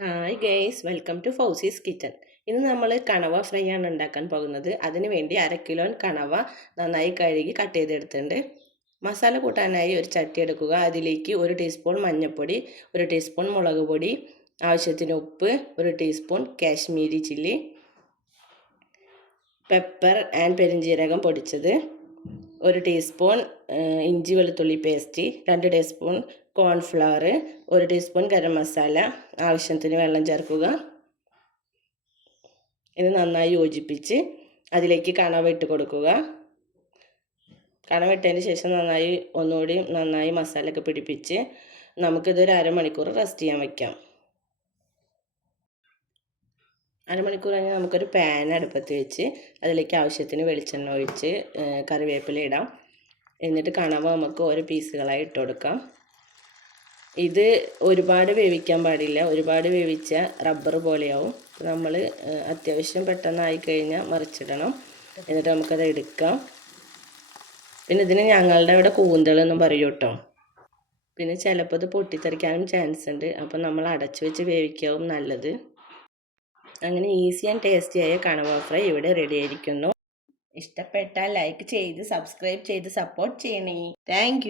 Hi guys welcome to Fousi's kitchen ഇന്ന് നമ്മൾ കണവ ഫ്രൈ ആണ് ഉണ്ടാക്കാൻ പോകുന്നത്. അതിന് വേണ്ടി അര കിലോ കണവ നന്നായി കഴുകി കട്ട് ചെയ്തെടുത്തിട്ടുണ്ട്. മസാല കൂട്ടാനായി ഒരു ചട്ടി എടുക്കുക. അതിലേക്ക് ഒരു ടീസ്പൂൺ മഞ്ഞൾപ്പൊടി ഒരു ടീസ്പൂൺ മുളക് പൊടി ആവശ്യത്തിന് ഉപ്പ് ഒരു teaspoon Kashmiri chilli pepper and പെരിഞ്ജീരകം പൊടിച്ചത്. ഒരു ടീസ്പൂൺ ഇഞ്ചി വെളുത്തുള്ളി പേസ്റ്റ് രണ്ട് ടീസ്പൂൺ കോൺഫ്ലവർ ഒരു ടീസ്പൂൺ ഗരം മസാല ആവശ്യത്തിന് വെള്ളം ചേർക്കുക. ഇത് നന്നായി യോജിപ്പിച്ച് അതിലേക്ക് കണവ ഇട്ട് കൊടുക്കുക. കണവ ഇട്ടതിന് ശേഷം നന്നായി ഒന്നുകൂടി നന്നായി മസാലയൊക്കെ പിടിപ്പിച്ച് നമുക്കിതൊരു അരമണിക്കൂർ റെസ്റ്റ് ചെയ്യാൻ വയ്ക്കാം അരമണിക്കൂർ കഴിഞ്ഞാൽ നമുക്കൊരു പാൻ അടുപ്പത്ത് വെച്ച് അതിലേക്ക് ആവശ്യത്തിന് വെളിച്ചെണ്ണ ഒഴിച്ച് കറിവേപ്പില ഇടാം. എന്നിട്ട് കണവ നമുക്ക് ഓരോ പീസുകളായി ഇട്ട് കൊടുക്കാം. ഇത് ഒരുപാട് വേവിക്കാൻ പാടില്ല. ഒരുപാട് വേവിച്ച റബ്ബർ പോലെയാവും. നമ്മൾ അത്യാവശ്യം പെട്ടെന്നായി കഴിഞ്ഞാൽ മറിച്ചിടണം. എന്നിട്ട് നമുക്കത് എടുക്കാം. പിന്നെ ഇതിന് ഞങ്ങളുടെ അവിടെ കൂന്തളെന്നും പറയൂ കേട്ടോ. പിന്നെ ചിലപ്പോൾ ഇത് പൊട്ടിത്തെറിക്കാനും ചാൻസ് ഉണ്ട്. അപ്പം നമ്മൾ അടച്ചു വെച്ച് വേവിക്കാവും നല്ലത്. അങ്ങനെ ഈസി ആൻഡ് ടേസ്റ്റി ആയ കണവ ഫ്രൈ ഇവിടെ റെഡി ആയിരിക്കുന്നു. ഇഷ്ടപ്പെട്ടാൽ ലൈക്ക് ചെയ്ത് സബ്സ്ക്രൈബ് ചെയ്ത് സപ്പോർട്ട് ചെയ്യണേ. താങ്ക്